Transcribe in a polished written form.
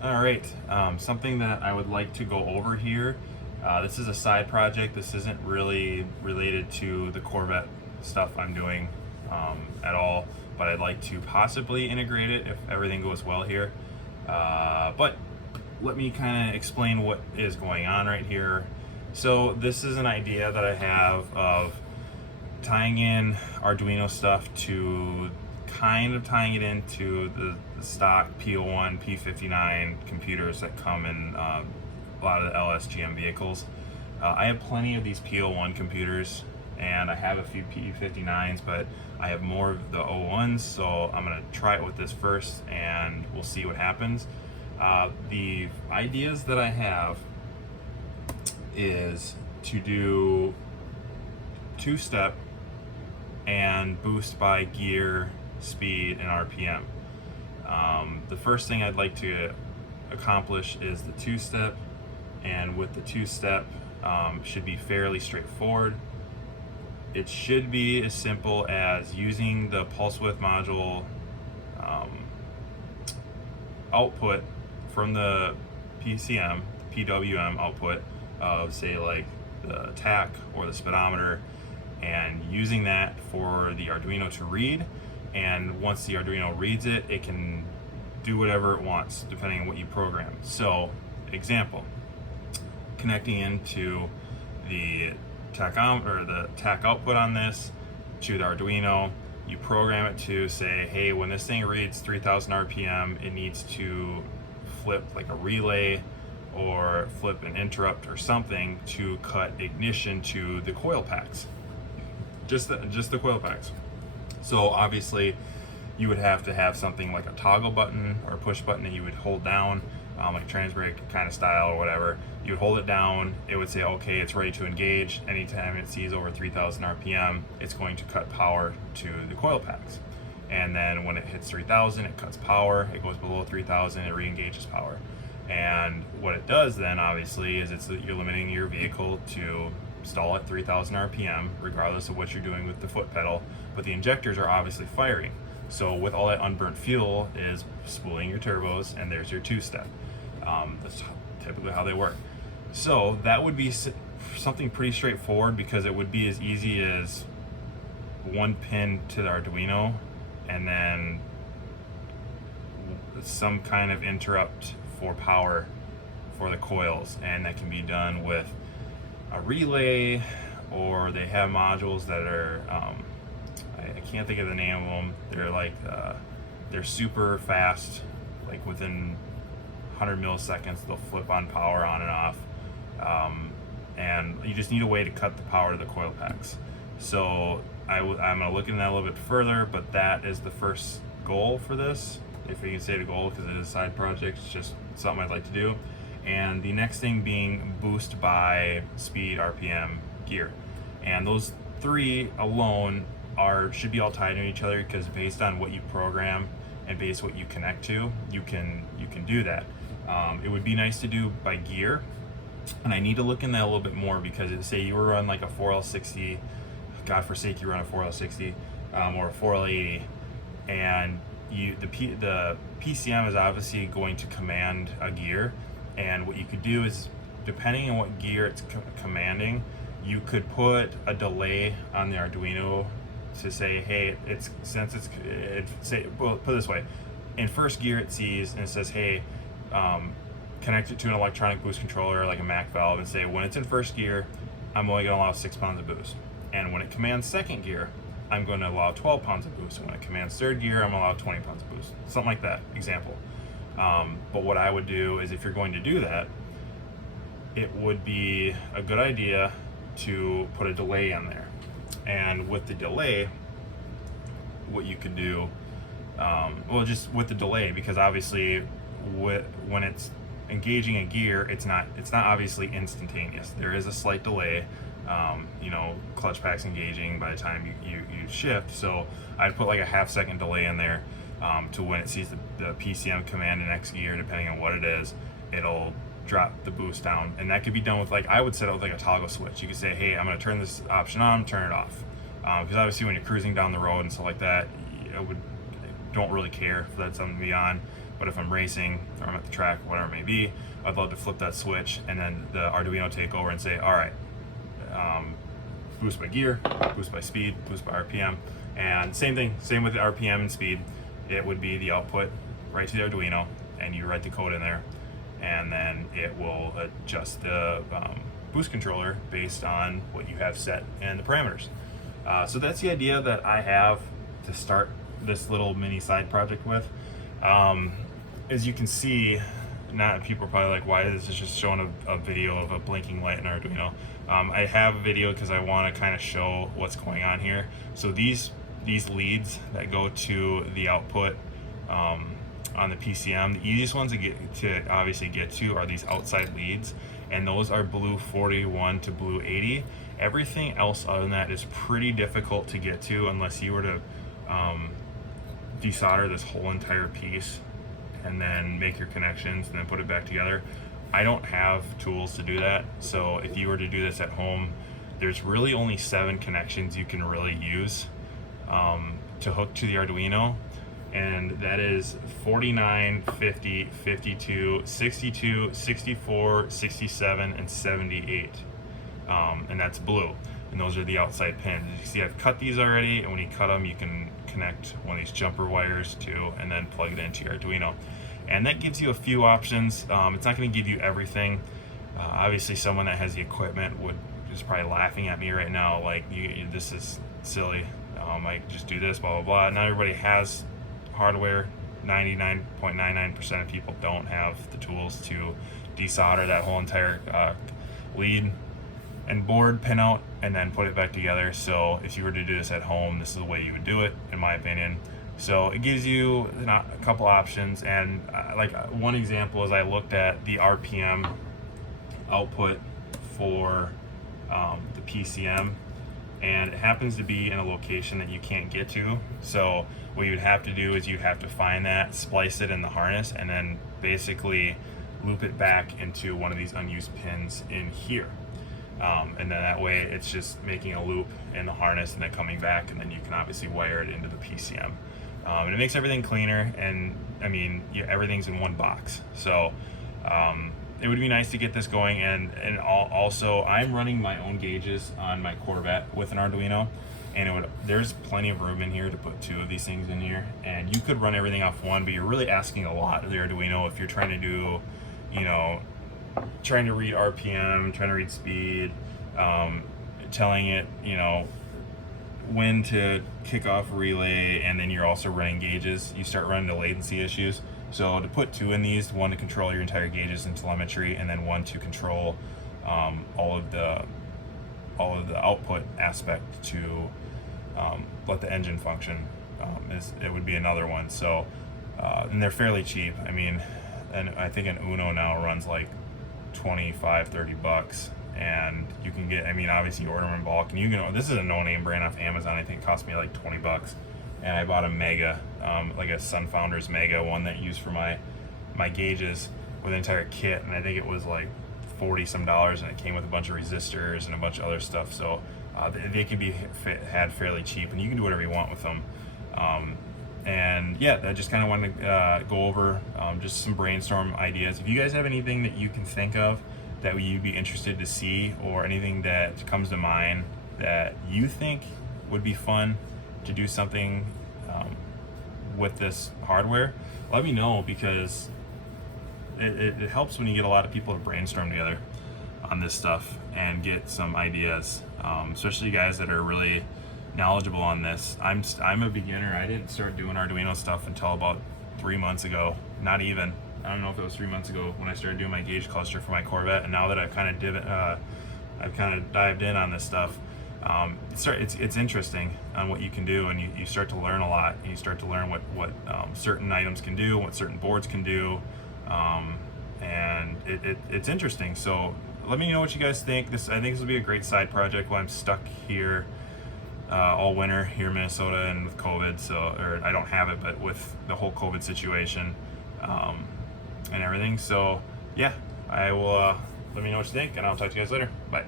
All right, something that I would like to go over here. This is a side project. This isn't really related to the Corvette stuff I'm doing at all, but I'd like to possibly integrate it if everything goes well here. But let me kind of explain what is going on right here. So this is an idea that I have of tying in Arduino stuff to kind of tying it into the stock P01, P59 computers that come in a lot of the LSGM vehicles. I have plenty of these P01 computers and I have a few P59s, but I have more of the 01s, so I'm gonna try it with this first and we'll see what happens. The ideas that I have is to do two-step and boost by gear, speed, and RPM. The first thing I'd like to accomplish is the two-step, and with the two-step should be fairly straightforward. It should be as simple as using the pulse width module output from the PCM, PWM output of, say, like the tach or the speedometer, and using that for the Arduino to read. And once the Arduino reads it, it can do whatever it wants depending on what you program. So, example, connecting into the tachometer, the tach output on this to the Arduino, you program it to say, hey, when this thing reads 3000 RPM, it needs to flip like a relay or flip an interrupt or something to cut ignition to the coil packs. Just the coil packs. So obviously you would have to have something like a toggle button or a push button that you would hold down, like trans brake kind of style or whatever. You would hold it down, it would say, okay, it's ready to engage. Anytime it sees over 3000 RPM, it's going to cut power to the coil packs. And then when it hits 3000, it cuts power. It goes below 3000, it re-engages power. And what it does then, obviously, is you're limiting your vehicle to stall at 3000 RPM, regardless of what you're doing with the foot pedal, but the injectors are obviously firing. So with all that unburnt fuel is spooling your turbos, and there's your two-step. That's typically how they work. So that would be something pretty straightforward, because it would be as easy as one pin to the Arduino and then some kind of interrupt for power for the coils, and that can be done with a relay, or they have modules that are I can't think of the name of them. They're like they're super fast, like within 100 milliseconds they'll flip on power on and off, and you just need a way to cut the power to the coil packs. So I'm going to look into that a little bit further, but that is the first goal for this, if you can say the goal, because it is a side project. It's just something I'd like to do. And the next thing being boost by speed, RPM, gear. And those three alone should be all tied to each other, because based on what you program and based what you connect to, you can do that. It would be nice to do by gear, and I need to look in that a little bit more, because say you were on like a 4L60, God forsake you run a 4L60 or a 4L80, and the PCM is obviously going to command a gear. And what you could do is, depending on what gear it's commanding, you could put a delay on the Arduino to say, hey, well, put it this way, in first gear it sees and it says, hey, connect it to an electronic boost controller like a Mac valve, and say, when it's in first gear, I'm only going to allow 6 pounds of boost. And when it commands second gear, I'm going to allow 12 pounds of boost. And when it commands third gear, I'm going to allow 20 pounds of boost. Something like that, example. But what I would do is, if you're going to do that, it would be a good idea to put a delay in there. And with the delay, what you could do, well, just with the delay, because obviously when it's engaging a gear, it's not obviously instantaneous. There is a slight delay. Clutch pack's engaging by the time you shift. So I'd put like a half-second delay in there to when it sees the PCM command in X gear, depending on what it is, it'll drop the boost down. And that could be done with, like, I would set it with like a toggle switch. You could say, hey, I'm going to turn this option on, turn it off. Because obviously when you're cruising down the road and stuff like that, don't really care if that's something to be on. But if I'm racing or I'm at the track, whatever it may be, I'd love to flip that switch and then the Arduino take over and say, all right, boost by gear, boost by speed, boost by RPM. And same thing, same with the RPM and speed. It would be the output right to the Arduino, and you write the code in there, and then it will adjust the boost controller based on what you have set and the parameters. So that's the idea that I have to start this little mini side project with. As you can see, people are probably like, why is this just showing a video of a blinking light in Arduino? I have a video because I want to kind of show what's going on here. So these leads that go to the output on the PCM, the easiest ones to obviously get to are these outside leads, and those are blue 41 to blue 80. Everything else other than that is pretty difficult to get to unless you were to desolder this whole entire piece and then make your connections and then put it back together. I don't have tools to do that, so if you were to do this at home, there's really only 7 connections you can really use to hook to the Arduino, and that is 49, 50, 52, 62, 64, 67, and 78. And that's blue, and those are the outside pins. As you see, I've cut these already, and when you cut them, you can connect one of these jumper wires to, and then plug it into your Arduino. And that gives you a few options. It's not going to give you everything. Obviously, someone that has the equipment is probably laughing at me right now, like, this is silly. I just do this, blah, blah, blah. Not everybody has hardware. 99.99% of people don't have the tools to desolder that whole entire lead and board pin out and then put it back together. So if you were to do this at home, this is the way you would do it, in my opinion. So it gives you a couple options, and like one example is I looked at the RPM output for the PCM, and it happens to be in a location that you can't get to. So what you would have to do is you'd have to find that, splice it in the harness, and then basically loop it back into one of these unused pins in here. And then that way it's just making a loop in the harness and then coming back, and then you can obviously wire it into the PCM. And it makes everything cleaner, and I mean, everything's in one box. So it would be nice to get this going, and also I'm running my own gauges on my Corvette with an Arduino, and there's plenty of room in here to put 2 of these things in here, and you could run everything off one, but you're really asking a lot of the Arduino if you're trying to do, trying to read RPM, trying to read speed, telling it, when to kick off relay, and then you're also running gauges. You start running into latency issues. So to put 2 in these, one to control your entire gauges and telemetry, and then one to control all of the output aspect to let the engine function, it would be another one. So and they're fairly cheap. I mean, and I think an Uno now runs like 25, 30 bucks, and you can get, I mean, obviously you order them in bulk, and you can, this is a no-name brand off Amazon. I think it cost me like 20 bucks. And I bought a Mega, like a Sunfounders Mega one that I used for my gauges with an entire kit, and I think it was like $40 some, and it came with a bunch of resistors and a bunch of other stuff. So they can be had fairly cheap, and you can do whatever you want with them. And yeah, I just kind of wanted to go over just some brainstorm ideas. If you guys have anything that you can think of that you'd be interested to see, or anything that comes to mind that you think would be fun to do something with this hardware, let me know, because it helps when you get a lot of people to brainstorm together on this stuff and get some ideas, especially guys that are really knowledgeable on this. I'm a beginner. I didn't start doing Arduino stuff until about 3 months ago. Not even. I don't know if it was 3 months ago when I started doing my gauge cluster for my Corvette. And now that I've kind of dived in on this stuff, it's interesting on what you can do, and you start to learn a lot. And you start to learn what certain items can do, what certain boards can do, and it's interesting. So let me know what you guys think. I think this will be a great side project while I'm stuck here all winter here in Minnesota, and with COVID, or I don't have it, but with the whole COVID situation and everything. So yeah, I will let me know what you think, and I'll talk to you guys later. Bye.